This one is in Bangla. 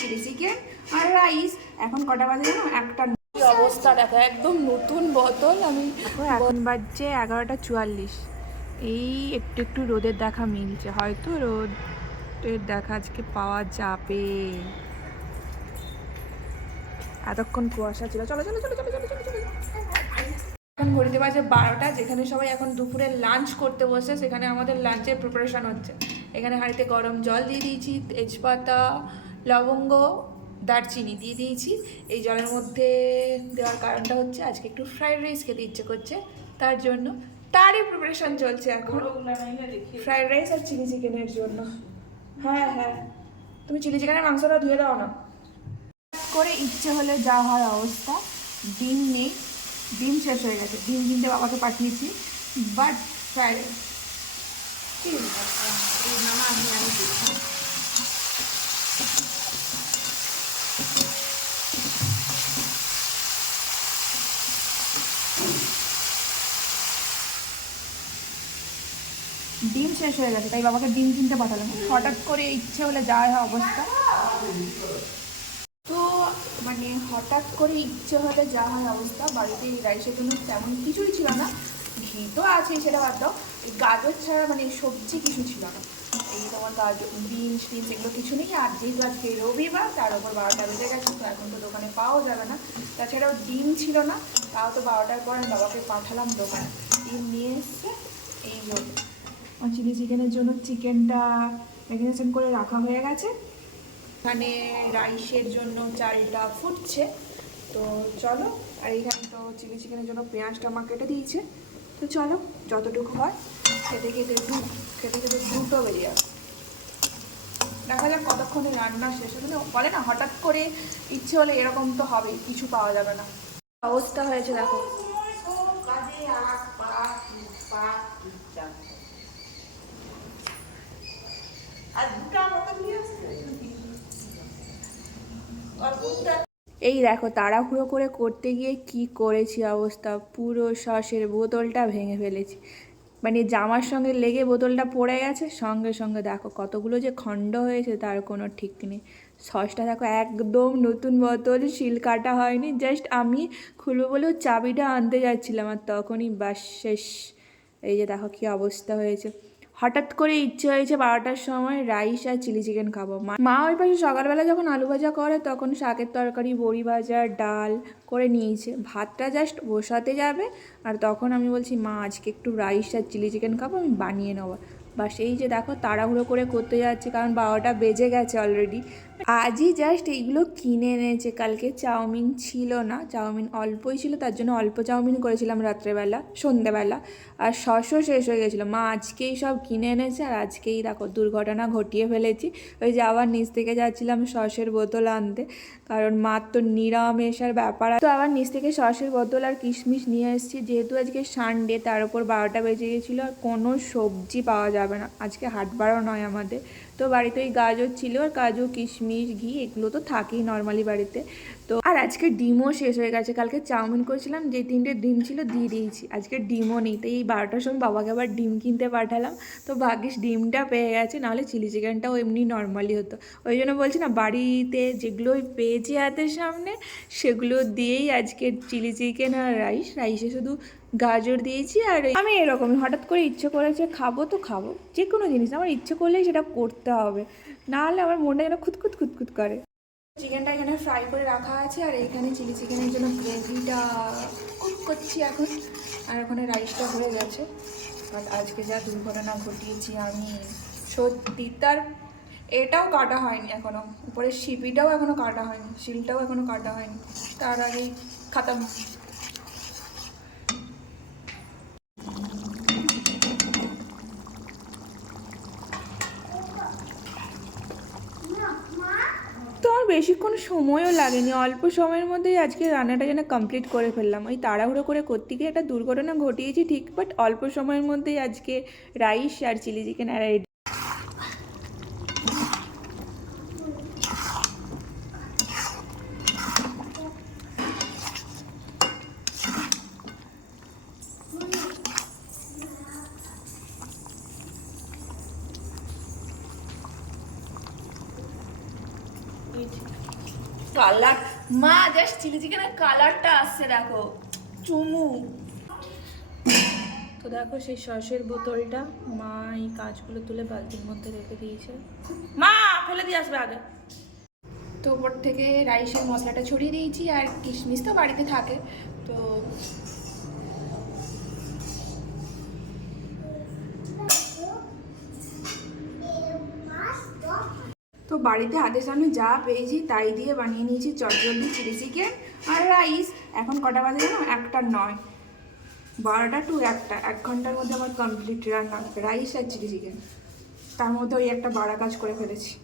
চিলি চিকেন আর রাইস এখন কটা বাজে জানো? একটা অবস্থা দেখো একদম নতুন বোতল আমি এখন বাজছে এগারোটা চুয়াল্লিশ। এই একটু একটু রোদের দেখা মিলছে হয়তো রোদের দেখা আজকে পাওয়া যাবে। এতক্ষণ কুয়াশা ছিল। চলো চলো চলো চলো চলো চলো চলো। এখন ঘড়িতে বাজে বারোটা যেখানে সবাই এখন দুপুরে লাঞ্চ করতে বসে সেখানে আমাদের লাঞ্চের প্রিপারেশন হচ্ছে। এখানে হাঁড়িতে গরম জল দিয়ে দিয়েছি তেজপাতা লবঙ্গ দারচিনি দিয়ে দিয়েছি। এই জলের মধ্যে দেওয়ার কারণটা হচ্ছে আজকে একটু ফ্রাইড রাইস খেতে ইচ্ছে করছে। তার জন্য তারই প্রিপারেশন চলছে এখন। ফ্রাইড রাইস আর চিলি চিকেনের জন্য। হ্যাঁ হ্যাঁ। তুমি চিলি চিকেনের মাংসটা ধুয়ে দাও না। করে ইচ্ছে হলে যা হয় অবস্থা ডিম নেই। ডিম শেষ হয়ে গেছে। ডিম কিনতে বাবাকে পাঠিয়েছি বাট ফ্রাইড ডিম শেষ হয়ে গেছে, তাই বাবাকে ডিম কিনতে পাঠালাম। হঠাৎ করে ইচ্ছে হলে যা হয় অবস্থা। তো মানে হঠাৎ করে ইচ্ছে হলে যা হয় অবস্থা, বাড়িতে রাইসের জন্য তেমন কিছুই ছিল না। ঘি তো আছেই, সেটা বাদ দাও। এই গাজর ছাড়া মানে সবজি কিছু ছিল না। এই তোমার গাজর, বিনস, টিনস, এগুলো কিছু নেই। আর যেহেতু আজকে রবিবার, তার উপর বারোটা বেজে গেছে, তো এখন তো দোকানে পাওয়া যাবে না। তাছাড়াও ডিম ছিল না, তাও তো বারোটার পর বাবাকে পাঠালাম দোকানে। ডিম নিয়ে এসছে, এই জন্য চিলি চিকেনের জন্য চিকেনটা ম্যারিনেশন করে রাখা হয়ে গেছে। এখানে রাইসের জন্য চালটা ফুটছে। তো চলো আর এখানে তো চিলি চিকেনের জন্য পেঁয়াজটা মা কেটে দিয়েছে। তো চলো যতটুকু হয় খেতে খেতে দু খেতে খেতে দ্রুত বেরিয়ে যাবে দেখা যাক কতক্ষণে রান্না শেষ হবে। না, বলে না হঠাৎ করে ইচ্ছে হলে এরকম তো হবেই কিছু পাওয়া যাবে না। অবস্থা হয়েছে দেখো। এই দেখো, তাড়াহুড়ো করে করতে গিয়ে কি করেছি অবস্থা? পুরো সসের বোতলটা ভেঙে ফেলেছি। মানে জামার সঙ্গে লেগে বোতলটা পড়ে গেছে, সঙ্গে সঙ্গে দেখো কতগুলো যে খণ্ড হয়েছে, তার কোনো ঠিক নেই। সসটা দেখো একদম নতুন বোতল, শিল কাটা হয়নি, জাস্ট আমি খুলবো বলেও চাবিটা আনতে যাচ্ছিলাম আর তখনই বাস শেষ। এই যে দেখো কী অবস্থা হয়েছে। হঠাৎ করে ইচ্ছে হয়েছে বারোটার সময় রাইস আর চিলি চিকেন খাব। মা মা ওই পাশে সকালবেলা যখন আলু ভাজা করে তখন শাকের তরকারি, বড়ি ভাজা, ডাল করে নিয়েছে। ভাতটা জাস্ট বসাতে যাবে আর তখন আমি বলছি, মা, আজকে একটু রাইস আর চিলি চিকেন খাব, আমি বানিয়ে নেব। বা সেই যে দেখো, তাড়াহুড়ো করে করতে যাচ্ছে কারণ বারোটা বেজে গেছে অলরেডি আজই জাস্ট এইগুলো কিনে এনেছে। কালকে চাউমিন ছিল না, চাউমিন অল্পই ছিল, তার জন্য অল্প চাউমিন করেছিলাম রাত্রেবেলা, সন্ধেবেলা। আর সসও শেষ হয়ে গেছিল। মা আজকেই সব কিনে এনেছে, আর আজকেই দেখো দুর্ঘটনা ঘটিয়ে ফেলেছি। ওই যে আবার নিচ থেকে যাচ্ছিলাম সসের বোতল আনতে, কারণ মার তো নিরামেষার ব্যাপার তো আবার নিচ থেকে সসের বোতল আর কিশমিশ নিয়ে এসেছি। যেহেতু আজকে সানডে তার উপর বারোটা বেজে গেছিল, আর কোনো সবজি পাওয়া যাবে না। আজকে হাটবারও নয় আমাদের। তো বাড়িতে ওই গাজর ছিল, আর কাজু কিশমিশ ঘি এগুলো তো থাকেই নর্মালি বাড়িতে। তো আর আজকে ডিমও শেষ হয়ে গেছে। কালকে চাউমিন করেছিলাম, যে তিনটে ডিম ছিল দিয়ে দিয়েছি। আজকে ডিমও নেই, তো এই বারোটার সময় বাবাকে আবার ডিম কিনতে পাঠালাম। তো ভাগ্যিস ডিমটা পেয়ে গেছে, নাহলে চিলি চিকেনটাও এমনি নর্মালি হতো। ওই জন্য বলছি না, বাড়িতে যেগুলো পেয়েছি হাতের সামনে, সেগুলো দিয়েই আজকে চিলি চিকেন আর রাইস। রাইসে শুধু গাজর দিয়েছি আর আমি এরকমই হঠাৎ করে ইচ্ছে করেছে খাব তো খাব। যে কোনো জিনিস, আমার ইচ্ছে করলেই সেটা করতে হবে। নাহলে আমার মনটা যেন খুঁতখুত খুঁতখুত করে। চিকেনটা এখানে ফ্রাই করে রাখা আছে, আর এখানে চিলি চিকেনের জন্য গ্রেভিটা কুক করছি এখন, আর ওখানে রাইসটা হয়ে গেছে। আর আজকে যা দুর্ঘটনা ঘটিয়েছি আমি, সত্যি তার, এটাও কাটা হয়নি এখনও উপরে শিপিটাও এখনও কাটা হয়নি, শিলটাও এখনও কাটা হয়নি, তার আগেই খাতাম। বেশিক্ষণ সময়ও লাগেনি। অল্প সময়ের মধ্যেই আজকে রান্নাটা যেন কমপ্লিট করে ফেললাম। ওই তাড়াহুড়ো করে করতে গিয়ে একটা দুর্ঘটনা ঘটিয়েছি ঠিক বাট অল্প সময়ের মধ্যেই আজকে রাইস আর চিলি চিকেন আর কালার মা জাস্ট চিলি চিকেনের কালারটা আসছে দেখো। চুমু। তো দেখো সেই সসের বোতলটা মা এই কাজগুলো তুলে বালতির মধ্যে রেখে দিয়েছে। মা ফেলে দিয়ে আসবে আগে। তো ওপর থেকে রাইসের মশলাটা ছড়িয়ে দিয়েছি আর কিশমিশ তো বাড়িতে থাকে। তো তো বাড়িতে হাতের সামনে যা পেয়েছি তাই দিয়ে বানিয়ে নিয়েছি চটজলদি চিলি চিকেন আর রাইস। এখন কটা বাজে জানো? একটা নয়। বারোটা টু একটা। এক ঘণ্টার মধ্যে আমার কমপ্লিট রান্না। রাইস আর চিলি চিকেন। তার মধ্যে ওই একটা বাড়া কাজ করে ফেলেছি।